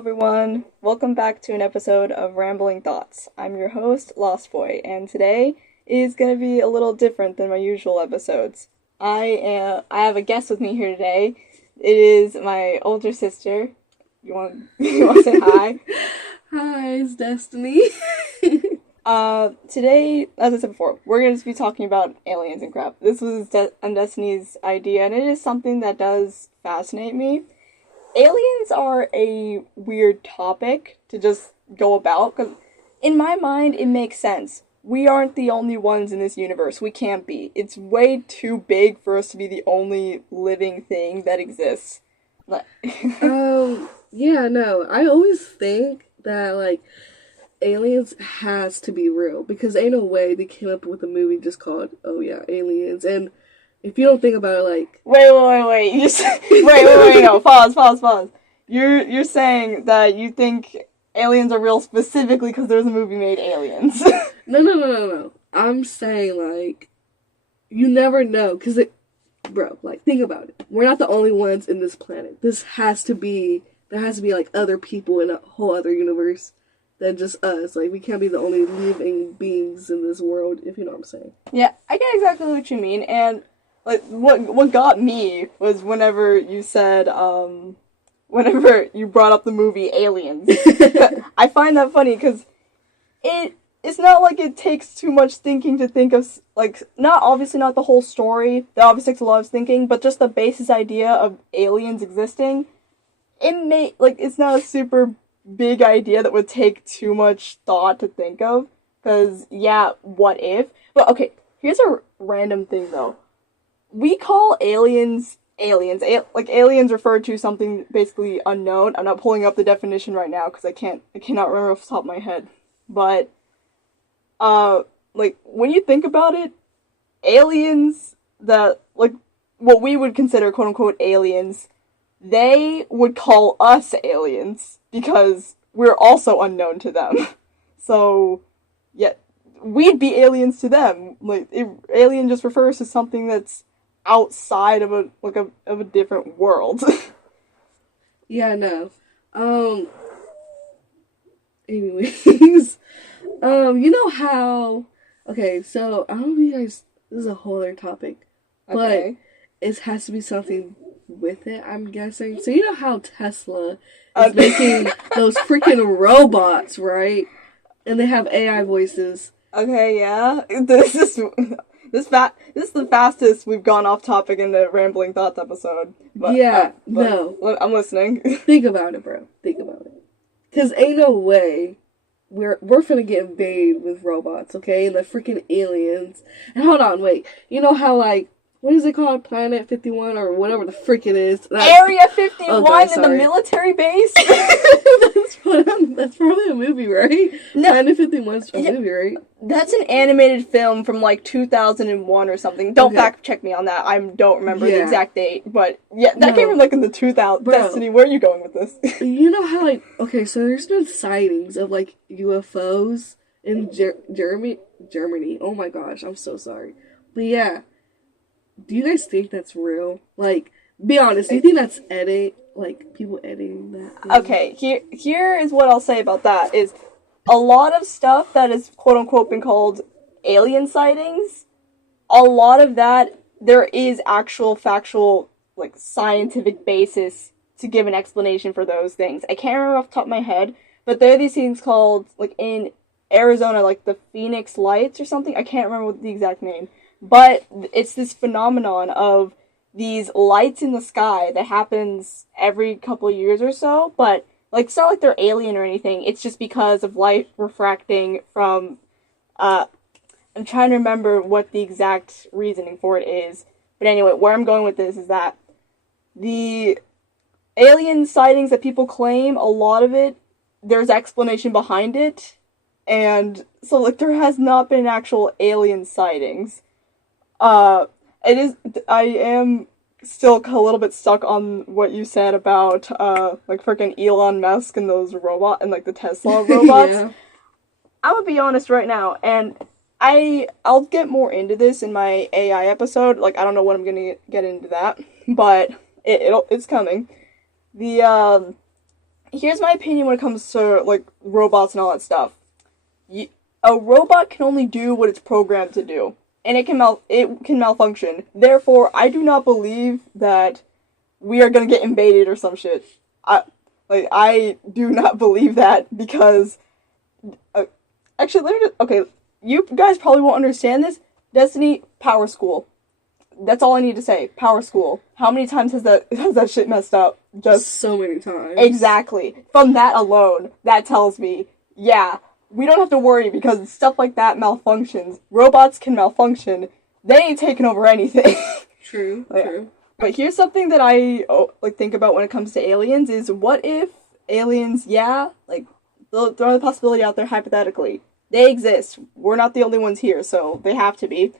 everyone. Welcome back to an episode of Rambling Thoughts. I'm your host, Lost Boy, and today is going to be a little different than my usual episodes. I have a guest with me here today. It is my older sister. You want to say hi? Hi, it's Destiny. Today, as I said before, we're going to be talking about aliens and crap. This was Destiny's idea, and it is something that does fascinate me. Aliens are a weird topic to just go about, because in my mind, it makes sense. We aren't the only ones in this universe. We can't be. It's way too big for us to be the only living thing that exists. Yeah, no, I always think that, aliens has to be real, because ain't no way they came up with a movie just called, oh yeah, Aliens, and if you don't think about it, Wait. You just wait. No, pause. You're saying that you think aliens are real specifically because there's a movie made Aliens. No. I'm saying, you never know, because think about it. We're not the only ones in this planet. There has to be, other people in a whole other universe than just us. We can't be the only living beings in this world, if you know what I'm saying. Yeah, I get exactly what you mean, and what got me was whenever you said, whenever you brought up the movie Aliens. I find that funny, because it's not like it takes too much thinking to think of, obviously not the whole story, that obviously takes a lot of thinking, but just the basis idea of aliens existing, it's not a super big idea that would take too much thought to think of, because, yeah, what if? But, okay, here's a random thing, though. We call aliens. Aliens refer to something basically unknown. I'm not pulling up the definition right now because I cannot remember off the top of my head. But, when you think about it, aliens that, what we would consider quote-unquote aliens, they would call us aliens because we're also unknown to them. So, yeah, we'd be aliens to them. Alien just refers to something that's outside of a different world. Yeah, no. Anyways, you know how, okay, so, I don't know if you guys, this is a whole other topic, Okay. but it has to be something with it, I'm guessing. So, you know how Tesla is making those freaking robots, right? And they have AI voices. Okay, yeah. This is the fastest we've gone off topic in the Rambling Thoughts episode. But, no. I'm listening. Think about it, bro. Think about it. Because ain't no way we're finna get invaded with robots, okay? And the freaking aliens. And hold on, wait. You know how, what is it called? Planet 51 or whatever the frick it is. Area 51 okay, in the military base? That's probably a movie, right? No. Planet 51 is a movie, right? That's an animated film from 2001 or something. Don't fact check me on that. I don't remember the exact date, but yeah, that came from in the 2000s. Destiny, where are you going with this? You know how okay, so there's been sightings of UFOs in Germany. Oh my gosh, I'm so sorry. But yeah, do you guys think that's real? Be honest. Do you think that's people editing that thing? Okay, here is what I'll say about that is a lot of stuff that is quote-unquote been called alien sightings, a lot of that, there is actual factual, scientific basis to give an explanation for those things. I can't remember off the top of my head, but there are these things called, in Arizona, the Phoenix Lights or something. I can't remember what the exact name. But it's this phenomenon of these lights in the sky that happens every couple of years or so, but it's not like they're alien or anything. It's just because of light refracting from, I'm trying to remember what the exact reasoning for it is. But anyway, where I'm going with this is that the alien sightings that people claim, a lot of it, there's explanation behind it. And so, there has not been actual alien sightings. I am still a little bit stuck on what you said about, freaking Elon Musk and those robots, and, the Tesla robots. Yeah. I'm gonna be honest right now, and I'll get more into this in my AI episode. I don't know when I'm gonna get into that, but it's coming. The, here's my opinion when it comes to like robots and all that stuff. A robot can only do what it's programmed to do, and it can malfunction. Therefore, I do not believe that we are gonna get invaded or some shit. I do not believe that because uh, actually, let me just, okay. You guys probably won't understand this. Destiny Power School. That's all I need to say. Power School. How many times has that shit messed up? Just so many times. exactly. From that alone, that tells me, yeah, we don't have to worry because stuff like that malfunctions. Robots can malfunction. They ain't taking over anything. True. Like, true. but here's something that I think about when it comes to aliens: is what if aliens? Yeah, like throw the possibility out there hypothetically. They exist. We're not the only ones here, so they have to be.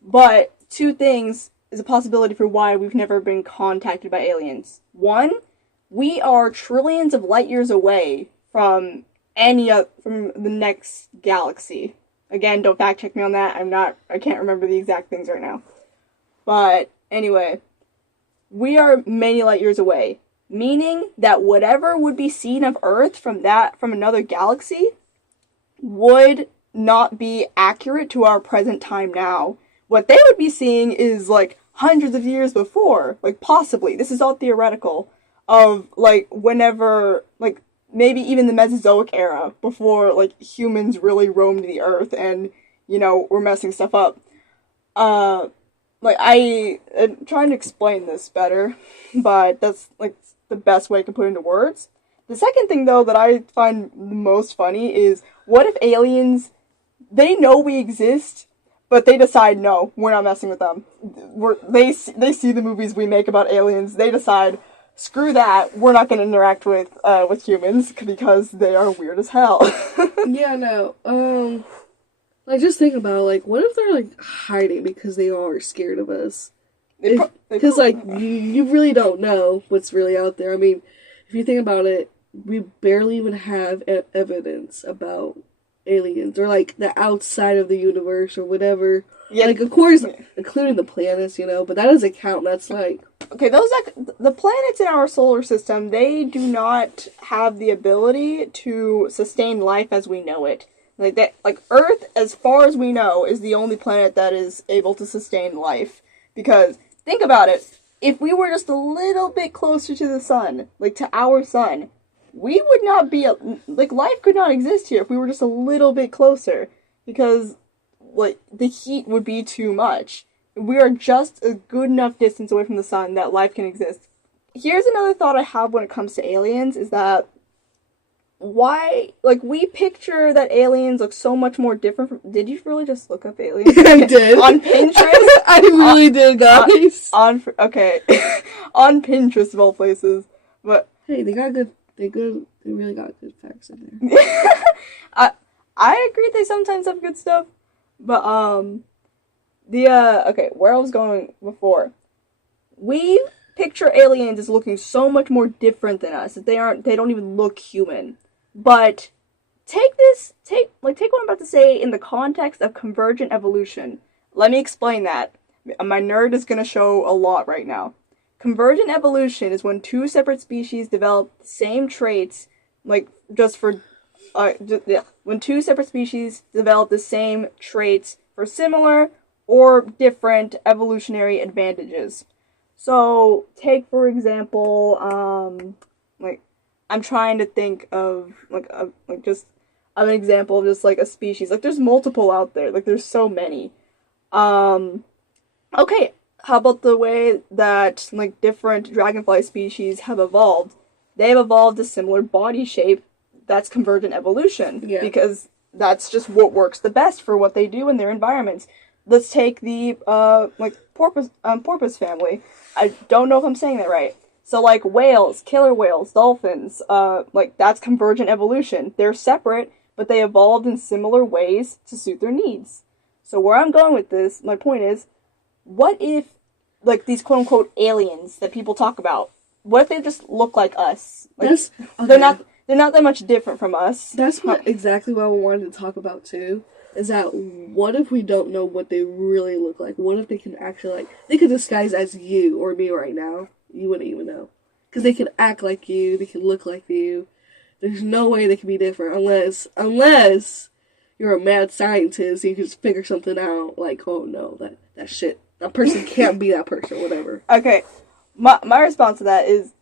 But two things is a possibility for why we've never been contacted by aliens. One, we are trillions of light years away from from the next galaxy. Again, don't fact check me on that. I can't remember the exact things right now. But anyway, we are many light years away, meaning that whatever would be seen of Earth from another galaxy would not be accurate to our present time now. What they would be seeing is like hundreds of years before, like possibly. This is all theoretical of like whenever like maybe even the Mesozoic era before like humans really roamed the earth and were messing stuff up. Like I'm trying to explain this better, but that's like the best way I can put it into words. The second thing, though, that I find the most funny is what if aliens, they know we exist, but they decide, no, we're not messing with them. They see the movies we make about aliens, they decide, screw that, we're not going to interact with humans because they are weird as hell. Yeah, no. Like, just think about it, like, what if they're, like, hiding because they are scared of us? Because, like, you really don't know what's really out there. I mean, if you think about it, we barely even have evidence about aliens or like the outside of the universe or whatever. Yeah, like of course, including the planets, but that doesn't count. That's like okay, the planets in our solar system, they do not have the ability to sustain life as we know it. Like that, like Earth, as far as we know, is the only planet that is able to sustain life. Because think about it, if we were just a little bit closer to the sun, like to our sun, we would not be, like, life could not exist here if we were just a little bit closer, because, like, the heat would be too much. We are just a good enough distance away from the sun that life can exist. Here's another thought I have when it comes to aliens, is that why, like, we picture that aliens look so much more different from, did you really just look up aliens? I did. On Pinterest? I really did, guys. Okay. On Pinterest of all places. But hey, they really got good facts in there. I agree they sometimes have good stuff, but okay, where I was going before, we picture aliens as looking so much more different than us that they don't even look human. But take what I'm about to say in the context of convergent evolution. Let me explain that. My nerd is gonna show a lot right now. Convergent evolution is when two separate species develop the same traits, like when two separate species develop the same traits for similar or different evolutionary advantages. So, take for example, like I'm trying to think of just an example of just like a species. Like there's multiple out there. Like there's so many. Okay. How about the way that, like, different dragonfly species have evolved? They've evolved a similar body shape. That's convergent evolution. Yeah. Because that's just what works the best for what they do in their environments. Let's take the, porpoise family. I don't know if I'm saying that right. So, like, whales, killer whales, dolphins, that's convergent evolution. They're separate, but they evolved in similar ways to suit their needs. So where I'm going with this, my point is, what if, like, these quote-unquote aliens that people talk about, what if they just look like us? Like, they're not that much different from us. That's exactly what I wanted to talk about, too. Is that, what if we don't know what they really look like? What if they can actually, like, they could disguise as you or me right now? You wouldn't even know. Because they can act like you, they can look like you. There's no way they can be different unless you're a mad scientist. You can just figure something out. Like, oh no, that person can't be that person. Whatever. Okay, my response to that is,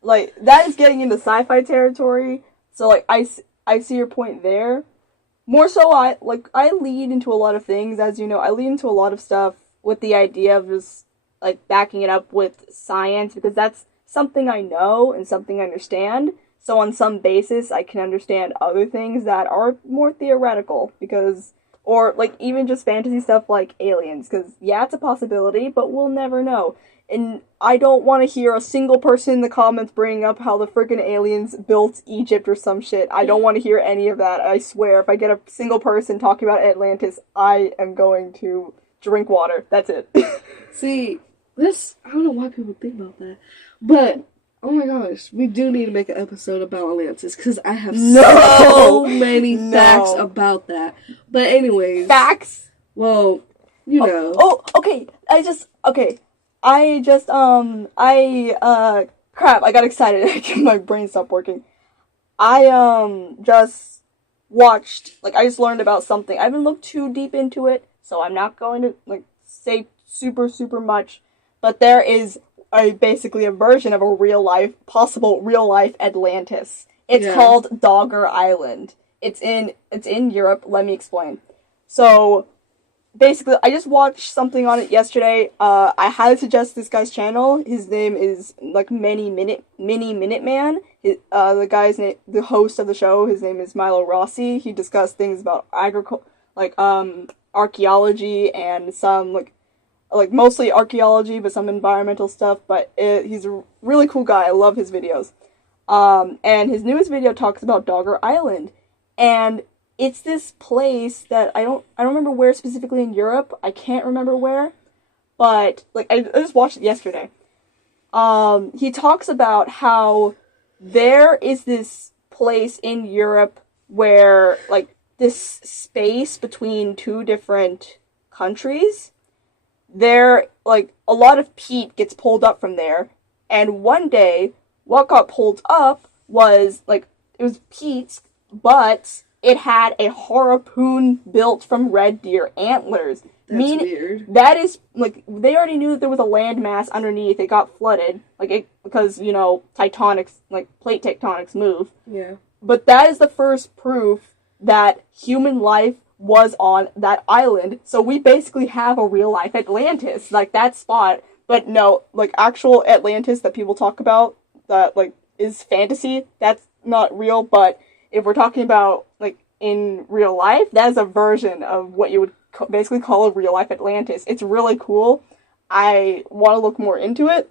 like, that is getting into sci-fi territory. So like I see your point there. More so, I lead into a lot of things, as you know. I lead into a lot of stuff with the idea of just like backing it up with science, because that's something I know and something I understand. So on some basis, I can understand other things that are more theoretical, because, or like even just fantasy stuff like aliens, because yeah, it's a possibility, but we'll never know. And I don't want to hear a single person in the comments bringing up how the freaking aliens built Egypt or some shit. I don't want to hear any of that. I swear, if I get a single person talking about Atlantis, I am going to drink water. That's it. See, I don't know why people think about that. But, oh my gosh, we do need to make an episode about Atlantis, because I have so many facts about that. But anyways. Facts? Well, you know. Oh, okay. Crap, I got excited. My brain stopped working. I just watched, like, I just learned about something. I haven't looked too deep into it, so I'm not going to, like, say super, super much. But there is basically a version of a possible real life Atlantis. It's called Dogger Island. It's in Europe. Let me explain. So, basically, I just watched something on it yesterday. I highly suggest this guy's channel. His name is like Mini Minuteman. The guy's name, the host of the show, his name is Milo Rossi. He discussed things about archaeology and some like mostly archaeology, but some environmental stuff. But he's a really cool guy. I love his videos. And his newest video talks about Dogger Island, and it's this place that I don't remember where specifically in Europe. I can't remember where, but like I just watched it yesterday. He talks about how there is this place in Europe where like this space between two different countries, there like a lot of peat gets pulled up from there, and one day what got pulled up was like it was peat, but it had a harpoon built from red deer antlers. That's weird. That is, like, they already knew that there was a landmass underneath. It got flooded, because, you know, plate tectonics move. Yeah. But that is the first proof that human life was on that island. So we basically have a real-life Atlantis, like, that spot. But no, like, actual Atlantis that people talk about, that, like, is fantasy, that's not real, but if we're talking about, like, in real life, that is a version of what you would basically call a real-life Atlantis. It's really cool. I want to look more into it.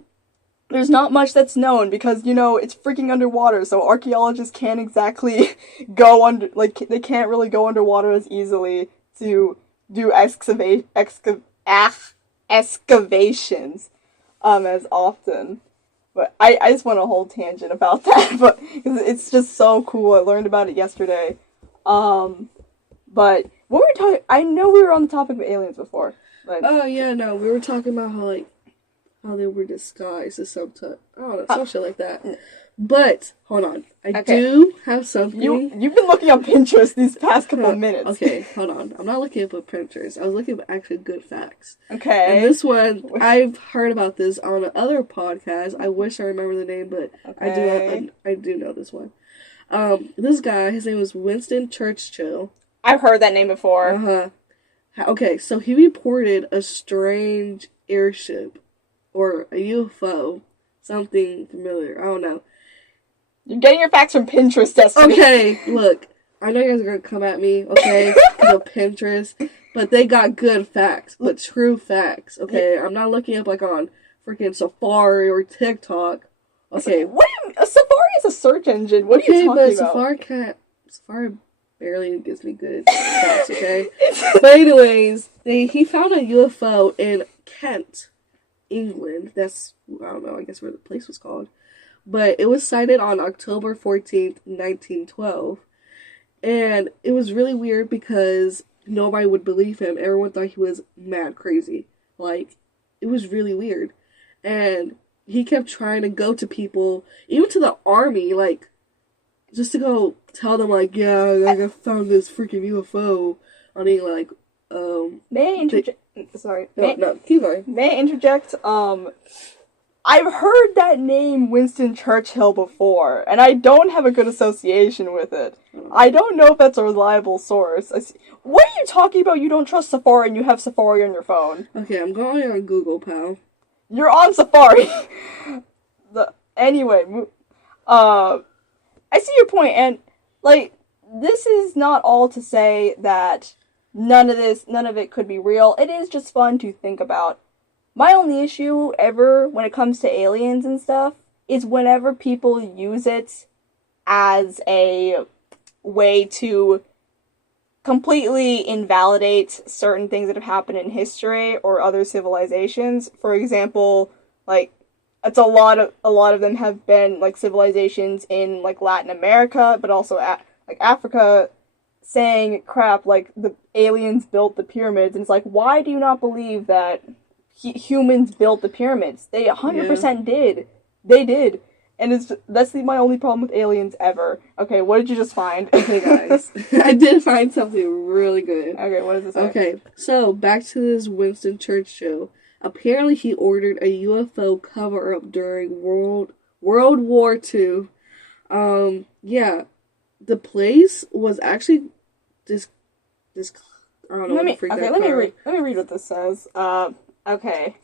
There's not much that's known because, you know, it's freaking underwater, so archaeologists can't exactly go under, like, they can't really go underwater as easily to do excavations as often. But I just want a whole tangent about that, but it's just so cool. I learned about it yesterday. But what were we talking? I know we were on the topic of aliens before. But oh yeah, no, we were talking about how they were disguised as some type. I don't know, some shit like that. But hold on, I do have something. You've been looking on Pinterest these past couple of minutes. Okay, hold on. I'm not looking up at Pinterest. I was looking at actually good facts. Okay. And this one, I've heard about this on another podcast. I wish I remember the name, but I do know this one. This guy, his name was Winston Churchill. I've heard that name before. Uh-huh. Okay, so he reported a strange airship or a UFO, something familiar. I don't know. You're getting your facts from Pinterest, Destiny. Okay, look. I know you guys are going to come at me, okay, because of Pinterest, but they got good facts, but true facts, okay? I'm not looking up, like, on freaking Safari or TikTok. Okay. What do you mean? Safari is a search engine. What are you talking about? Safari barely gives me good facts, okay? But anyways, he found a UFO in Kent, England. That's, I don't know, I guess where the place was called. But it was sighted on October 14th, 1912. And it was really weird because nobody would believe him. Everyone thought he was mad crazy. Like, it was really weird. And he kept trying to go to people, even to the army, like, just to go tell them, like, yeah, like, I found this freaking UFO on England, like, May I interject? Sorry. no, keep going. May I interject? I've heard that name Winston Churchill before, and I don't have a good association with it. I don't know if that's a reliable source. What are you talking about? You don't trust Safari and you have Safari on your phone. Okay, I'm going on Google, pal. You're on Safari! Anyway, I see your point, and, like, this is not all to say that none of it could be real. It is just fun to think about. My only issue ever when it comes to aliens and stuff is whenever people use it as a way to completely invalidate certain things that have happened in history or other civilizations. For example, like, it's a lot of them have been like civilizations in like Latin America, but also like Africa, saying crap like the aliens built the pyramids, and it's like, why do you not believe that humans built the pyramids? They 100% did. They did. And that's my only problem with aliens ever. Okay, what did you just find? Okay, guys. I did find something really good. Okay, what does it say? Okay, so back to this Winston Churchill. Apparently he ordered a UFO cover-up during World War II. Yeah. The place was actually this I don't know let me read what this says. Okay.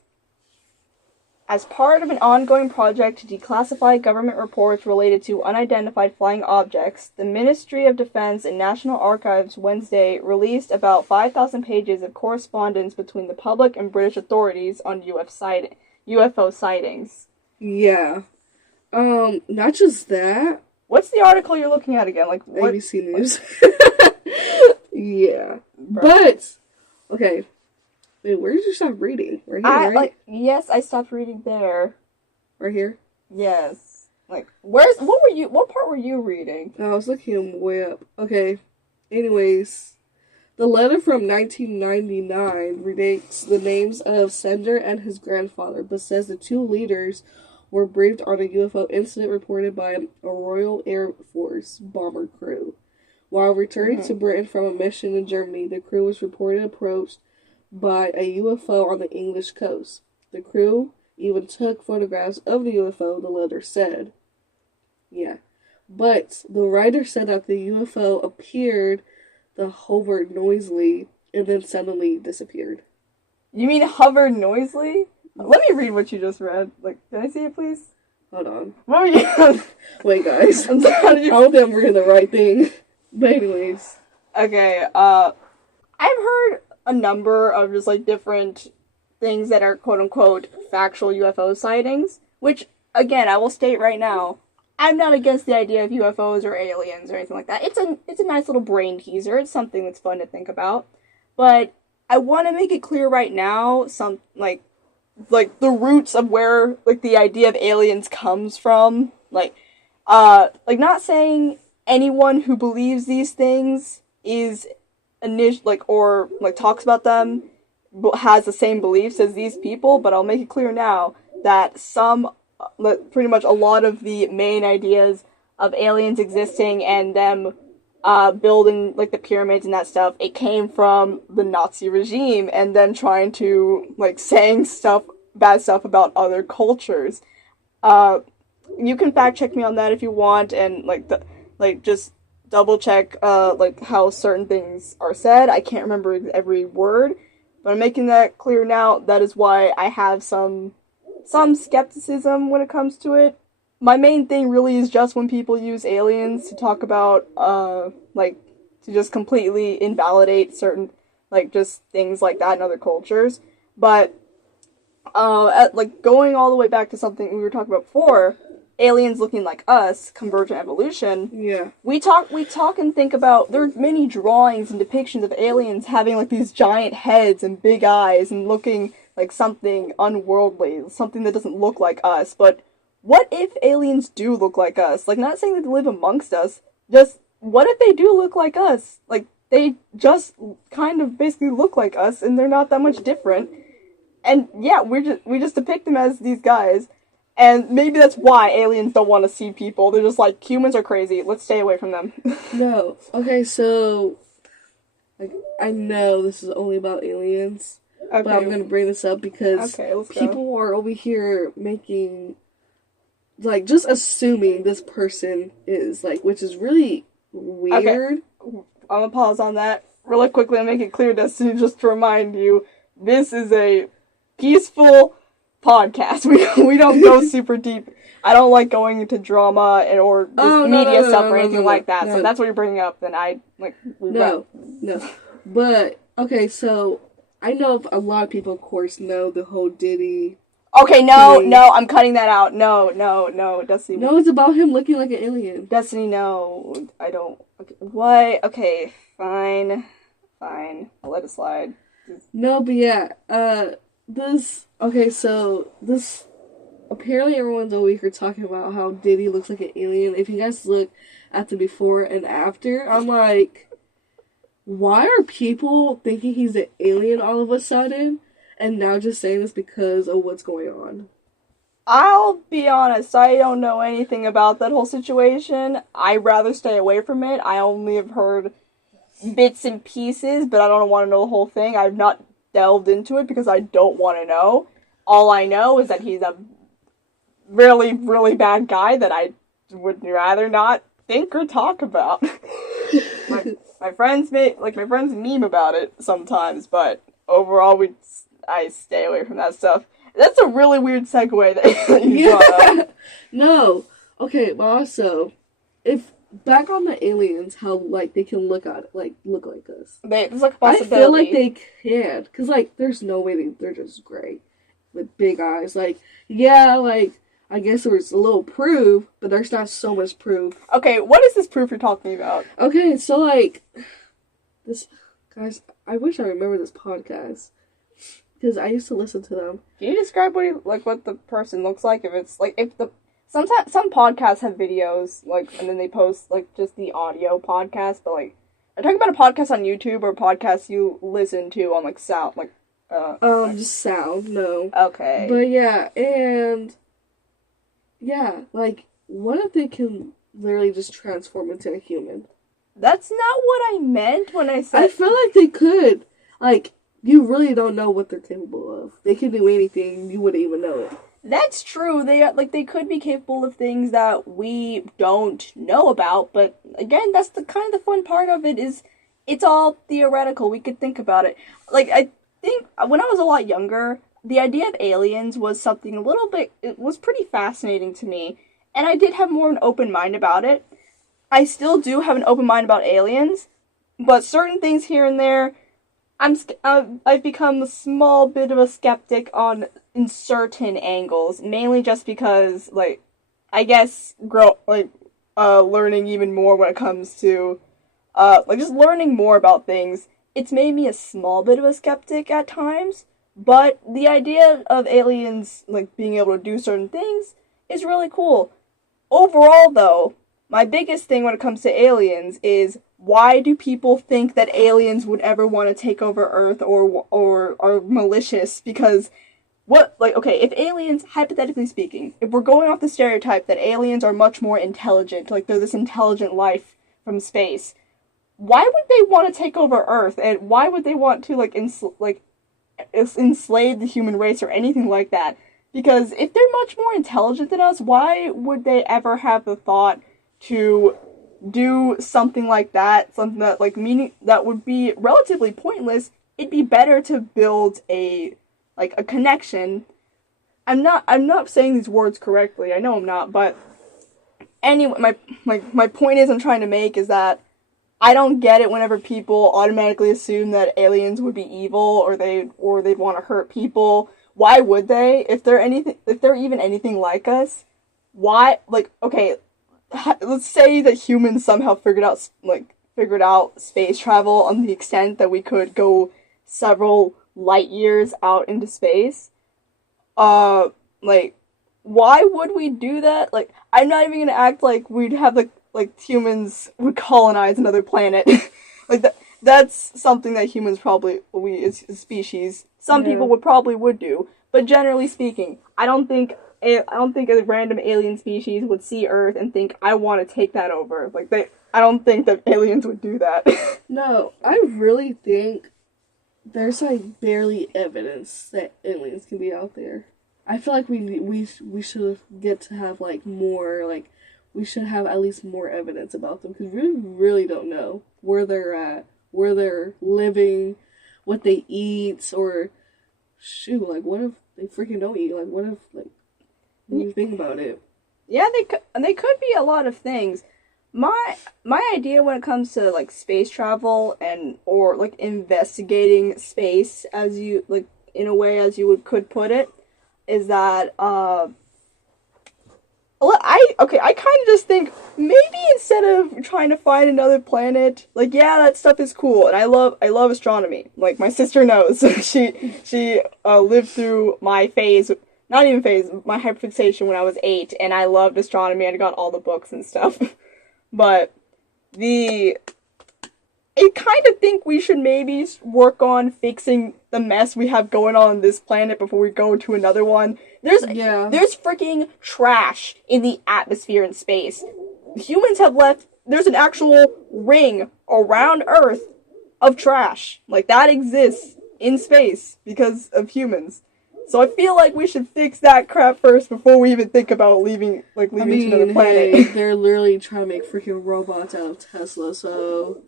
As part of an ongoing project to declassify government reports related to unidentified flying objects, the Ministry of Defense and National Archives Wednesday released about 5,000 pages of correspondence between the public and British authorities on UFO sightings. Yeah. Not just that. What's the article you're looking at again? Like what? ABC News. Yeah. But, okay. Wait, where did you stop reading? Right here, right? Yes, I stopped reading there. Right here? Yes. Like, what part were you reading? I was looking way up. Okay. Anyways, the letter from 1999 redates the names of sender and his grandfather, but says the two leaders were briefed on a UFO incident reported by a Royal Air Force bomber crew. While returning to Britain from a mission in Germany, the crew was reported approached by a UFO on the English coast. The crew even took photographs of the UFO, the letter said. Yeah. But the writer said that the UFO appeared, the hovered noisily, and then suddenly disappeared. You mean hovered noisily? Let me read what you just read. Like, can I see it, please? Hold on. What were you... Wait, guys. I don't think I'm reading the right thing. But anyways. Okay, I've heard a number of just, like, different things that are quote-unquote factual UFO sightings, which, again, I will state right now, I'm not against the idea of UFOs or aliens or anything like that. It's a nice little brain teaser. It's something that's fun to think about. But I want to make it clear right now, like the roots of where, like, the idea of aliens comes from. Like, not saying anyone who believes these things is talks about them has the same beliefs as these people, but I'll make it clear now that pretty much a lot of the main ideas of aliens existing and them building, like, the pyramids and that stuff, it came from the Nazi regime and them trying to, like, saying bad stuff about other cultures. You can fact check me on that if you want, and, just double check, how certain things are said. I can't remember every word, but I'm making that clear now. That is why I have some skepticism when it comes to it. My main thing really is just when people use aliens to talk about, to just completely invalidate certain, just things like that in other cultures. But, going all the way back to something we were talking about before, aliens looking like us, convergent evolution. Yeah. We talk and think about, there are many drawings and depictions of aliens having, like, these giant heads and big eyes and looking like something unworldly, something that doesn't look like us. But what if aliens do look like us? Like, not saying that they live amongst us, just what if they do look like us? Like, they just kind of basically look like us and they're not that much different. And yeah, we just depict them as these guys. And maybe that's why aliens don't want to see people. They're just like, humans are crazy. Let's stay away from them. No. Okay, so like I know this is only about aliens, Okay. but I'm gonna bring this up because let's people are over here making like just assuming this person is like, which is really weird. I'm gonna pause on that really quickly and make it clear, Destiny, just to remind you, this is a peaceful podcast. We don't go super deep. I don't like going into drama or media stuff or anything like that. So that's what you're bringing up. Then I like no. But okay, so I know a lot of people, of course, know the whole Diddy. Okay, no, I'm cutting that out. No, Destiny. No, it's about him looking like an alien. Destiny, no, I don't. Okay, what? Okay, fine. I'll let it slide. No, but yeah, this, apparently everyone's over here talking about how Diddy looks like an alien. If you guys look at the before and after, I'm like, why are people thinking he's an alien all of a sudden? And now just saying this because of what's going on. I'll be honest, I don't know anything about that whole situation. I'd rather stay away from it. I only have heard bits and pieces, but I don't want to know the whole thing. I've not delved into it because I don't want to know. All I know is that he's a really, really bad guy that I would rather not think or talk about. my friends meme about it sometimes, but overall I stay away from that stuff. That's a really weird segue that you brought up. No. Okay, but also, if back on the aliens, how like they can look like us. There's like a possibility. I feel like they can, cause like there's no way they're just gray with big eyes. Like like I guess there's a little proof, but there's not so much proof. Okay, what is this proof you're talking about? Okay, so like this, guys. I wish I remember this podcast. Because I used to listen to them. Can you describe what the person looks like? Sometimes some podcasts have videos, like, and then they post, like, just the audio podcast, but, like, are you talking about a podcast on YouTube or a podcast you listen to on, like, sound, like, just sound, no. Okay. But, yeah, and, yeah, like, what if they can literally just transform into a human? That's not what I meant when I said... I feel like they could. Like, you really don't know what they're capable of. They can do anything, you wouldn't even know it. That's true. They could be capable of things that we don't know about, but again, that's the kind of the fun part of it is it's all theoretical. We could think about it. Like, I think when I was a lot younger, the idea of aliens was something it was pretty fascinating to me, and I did have more an open mind about it. I still do have an open mind about aliens, but certain things here and there, I've become a small bit of a skeptic in certain angles, mainly just because, like, I guess learning even more when it comes to, just learning more about things. It's made me a small bit of a skeptic at times, but the idea of aliens, like, being able to do certain things is really cool. Overall, though, my biggest thing when it comes to aliens is, why do people think that aliens would ever want to take over Earth or are malicious? Because if aliens, hypothetically speaking, if we're going off the stereotype that aliens are much more intelligent, like they're this intelligent life from space, why would they want to take over Earth? And why would they want to enslave the human race or anything like that? Because if they're much more intelligent than us, why would they ever have the thought to do something like that, something that that would be relatively pointless? It'd be better to build a connection. I'm not saying these words correctly. I know I'm not, but anyway, my point I'm trying to make is that I don't get it whenever people automatically assume that aliens would be evil or they'd want to hurt people. Why would they? If they're even anything like us, why? Let's say that humans somehow figured out space travel on the extent that we could go several light years out into space. Why would we do that? Like, I'm not even gonna act like we'd have humans would colonize another planet. That's something that humans we as a species, some people would do. But generally speaking, I don't think I don't think a random alien species would see Earth and think, I want to take that over. Like, I don't think that aliens would do that. No, I really think there's like barely evidence that aliens can be out there. I feel like we should get to have like more like we should have at least more evidence about them because we really don't know where they're at, where they're living, what they eat, or shoot, like what if they freaking don't eat? Like what if like when you think about it? Yeah, they could be a lot of things. My idea when it comes to like space travel and or like investigating space as you like in a way as you could put it is that I kind of just think maybe instead of trying to find another planet, like yeah, that stuff is cool, and I love astronomy. Like my sister knows, she lived through my phase, not even phase, my hyperfixation when I was 8, and I loved astronomy and I got all the books and stuff. But I kind of think we should maybe work on fixing the mess we have going on this planet before we go to another one. There's freaking trash in the atmosphere and space. Humans have left, there's an actual ring around Earth of trash. Like, that exists in space because of humans. So I feel like we should fix that crap first before we even think about leaving to another planet. Hey, they're literally trying to make freaking robots out of Tesla, so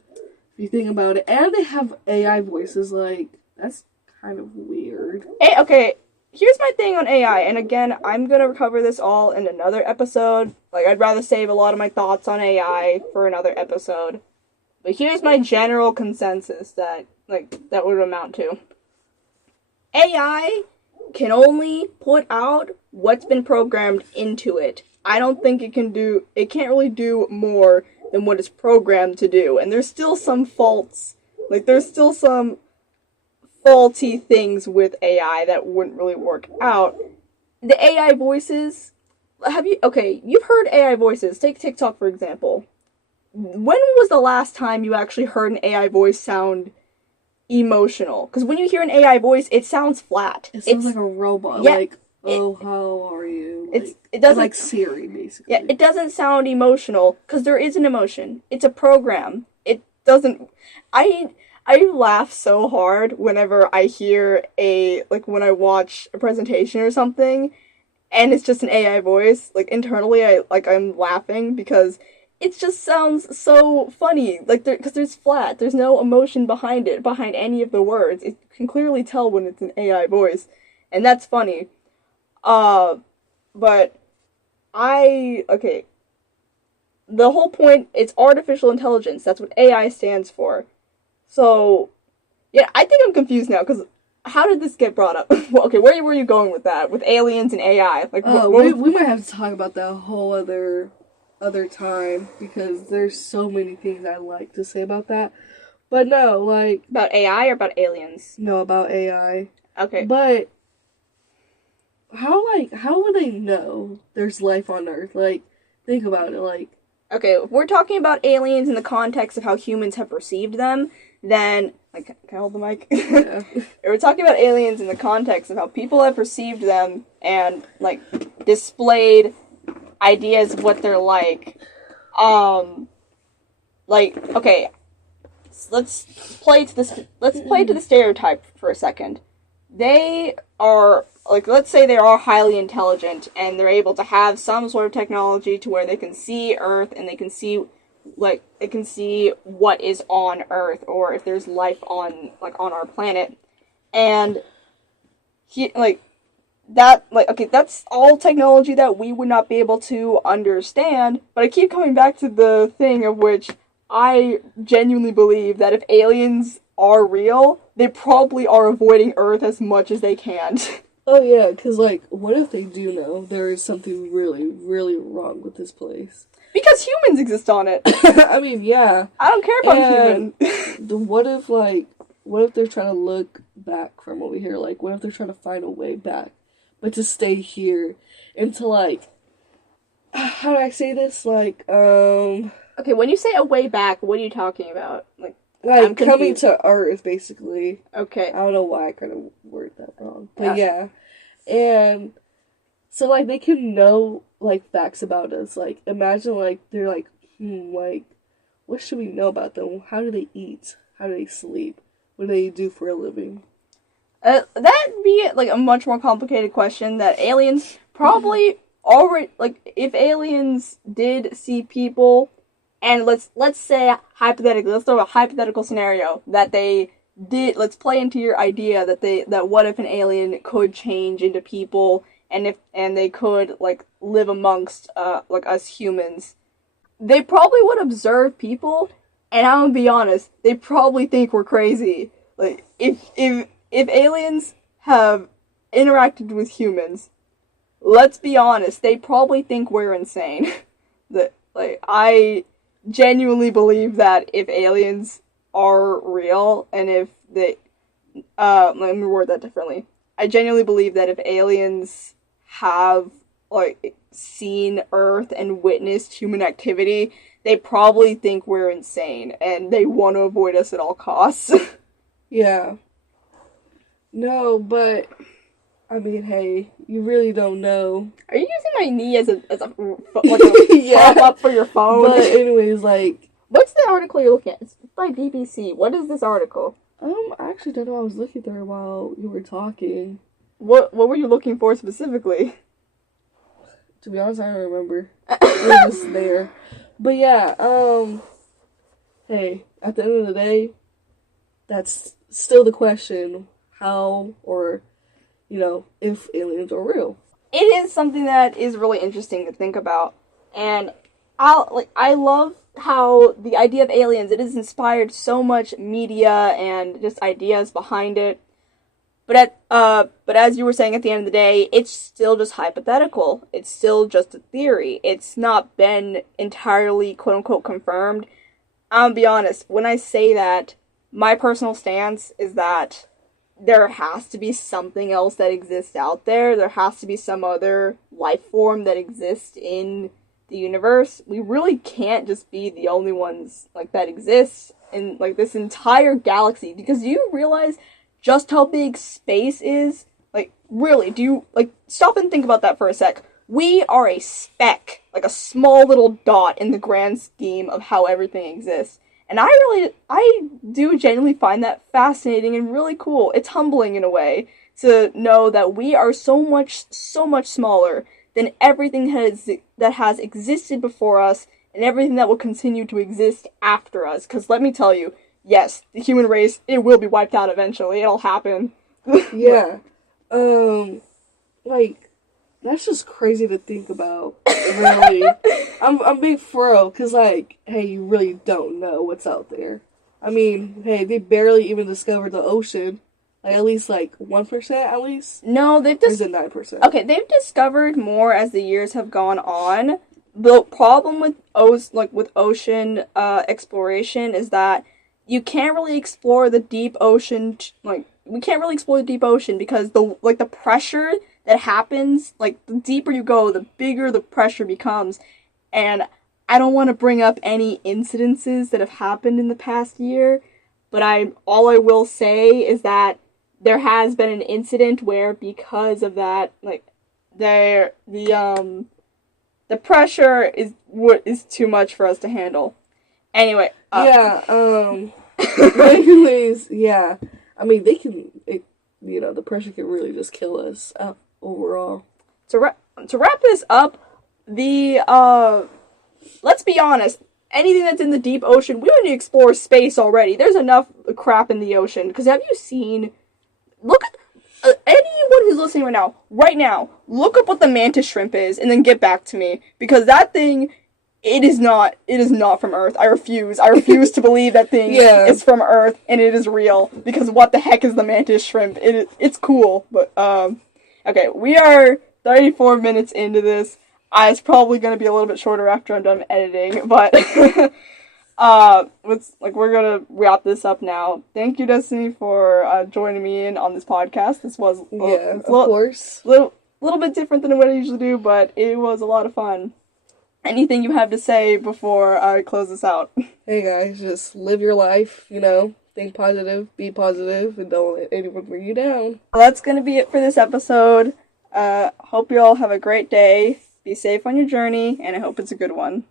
if you think about it, and they have AI voices, like, that's kind of weird. Hey, okay, here's my thing on AI, and again, I'm gonna cover this all in another episode. Like, I'd rather save a lot of my thoughts on AI for another episode. But here's my general consensus that would amount to. AI can only put out what's been programmed into it. I don't think it can't really do more than what it's programmed to do. And there's still some faults. Like, there's still some faulty things with AI that wouldn't really work out. The AI voices, you've heard AI voices. Take TikTok, for example. When was the last time you actually heard an AI voice sound emotional? Because when you hear an AI voice, it sounds flat. It sounds like a robot. Yeah, like, how are you? Like, it doesn't, like Siri, basically. Yeah, it doesn't sound emotional because there is an emotion. It's a program. It doesn't. I laugh so hard whenever I hear when I watch a presentation or something, and it's just an AI voice. Like internally, I'm laughing because it just sounds so funny. Like because there's flat. There's no emotion behind it, behind any of the words. It can clearly tell when it's an AI voice, and that's funny. But the whole point, it's artificial intelligence. That's what AI stands for. So, yeah, I think I'm confused now, because how did this get brought up? Well, okay, where were you going with that? With aliens and AI? Like, we might have to talk about that a whole other time, because there's so many things I like to say about that. But no, like... About AI or about aliens? No, about AI. Okay. But how would they know there's life on Earth? Like, think about it, like... Okay, if we're talking about aliens in the context of how humans have perceived them, then... Like, can I hold the mic? Yeah. If we're talking about aliens in the context of how people have perceived them and, like, displayed ideas of what they're like, okay, let's play to the stereotype for a second. They are, like, let's say they are highly intelligent, and they're able to have some sort of technology to where they can see Earth, and they can see what is on Earth, or if there's life on our planet. And that's all technology that we would not be able to understand, but I keep coming back to the thing of which I genuinely believe that if aliens are real, they probably are avoiding Earth as much as they can. Oh yeah, because, like, what if they do know there is something really, really wrong with this place? Because humans exist on it. I mean, yeah. I don't care about humans. What if they're trying to look back from over here? Like, what if they're trying to find a way back, but to stay here and to, like, how do I say this? Like, Okay, when you say a way back, what are you talking about? Like coming to Earth, basically. Okay. I don't know why I kind of worded that wrong. But yeah. And So, like, they can know, like, facts about us. Like, imagine, like, they're like, like, what should we know about them? How do they eat? How do they sleep? What do they do for a living? That'd be like a much more complicated question that aliens probably already like if aliens did see people and let's say hypothetically let's throw a hypothetical scenario that they did let's play into your idea that what if an alien could change into people and they could like live amongst like us humans, they probably would observe people, and I'm gonna be honest, they probably think we're crazy. Like if aliens have interacted with humans, let's be honest, they probably think we're insane. That like I genuinely believe that if aliens are real and if they let me word that differently. I genuinely believe that if aliens have like seen Earth and witnessed human activity, they probably think we're insane and they want to avoid us at all costs. Yeah. No, but I mean, hey, you really don't know. Are you using my knee as a like a Yeah. prop up for your phone? But anyways, like, What's the article you're looking at? It's by BBC. What is this article? I actually don't know. I was looking through it while you were talking. What were you looking for specifically? To be honest, I don't remember. It was just there. But yeah, hey, at the end of the day, that's still the question: how or if aliens are real. It is something that is really interesting to think about, and I love how the idea of aliens, it has inspired so much media and just ideas behind it. But as you were saying at the end of the day, it's still just hypothetical. It's still just a theory. It's not been entirely quote unquote confirmed. I'll be honest, when I say that, my personal stance is that there has to be something else that exists out there. There has to be some other life form that exists in the universe. We really can't just be the only ones like that exists in like this entire galaxy, because do you realize just how big space is? Like, really, do you like stop and think about that for a sec? We are a speck, like a small little dot in the grand scheme of how everything exists. And I do genuinely find that fascinating and really cool. It's humbling in a way to know that we are so much smaller than everything that has existed before us and everything that will continue to exist after us. Because let me tell you, yes, the human race, it will be wiped out eventually. It'll happen. Yeah. Like, that's just crazy to think about, really. I'm being for real, because, like, hey, you really don't know what's out there. I mean, hey, they barely even discovered the ocean. Like, at least, like, 1% at least? No, they've Or is it 9%? Okay, they've discovered more as the years have gone on. The problem with ocean exploration is that you can't really explore the deep ocean. We can't really explore the deep ocean because the pressure that happens, like the deeper you go, the bigger the pressure becomes. And I don't want to bring up any incidences that have happened in the past year, but all I will say is that there has been an incident where because of that, like the pressure is what is too much for us to handle. Anyway, anyways, yeah. I mean, the pressure can really just kill us overall. To wrap this up, let's be honest, anything that's in the deep ocean, we don't need to explore space already. There's enough crap in the ocean. Because have you seen, look at, anyone who's listening right now, look up what the mantis shrimp is and then get back to me. Because that thing, it is not from Earth. I refuse to believe that thing is from Earth and it is real. Because what the heck is the mantis shrimp? It's cool, but, okay, we are 34 minutes into this. It's probably going to be a little bit shorter after I'm done editing, but we're going to wrap this up now. Thank you, Destiny, for joining me in on this podcast. This was of course, little bit different than what I usually do, but it was a lot of fun. Anything you have to say before I close this out? Hey guys, just live your life, think positive, be positive, and don't let anyone bring you down. Well, that's going to be it for this episode. Hope you all have a great day. Be safe on your journey, and I hope it's a good one.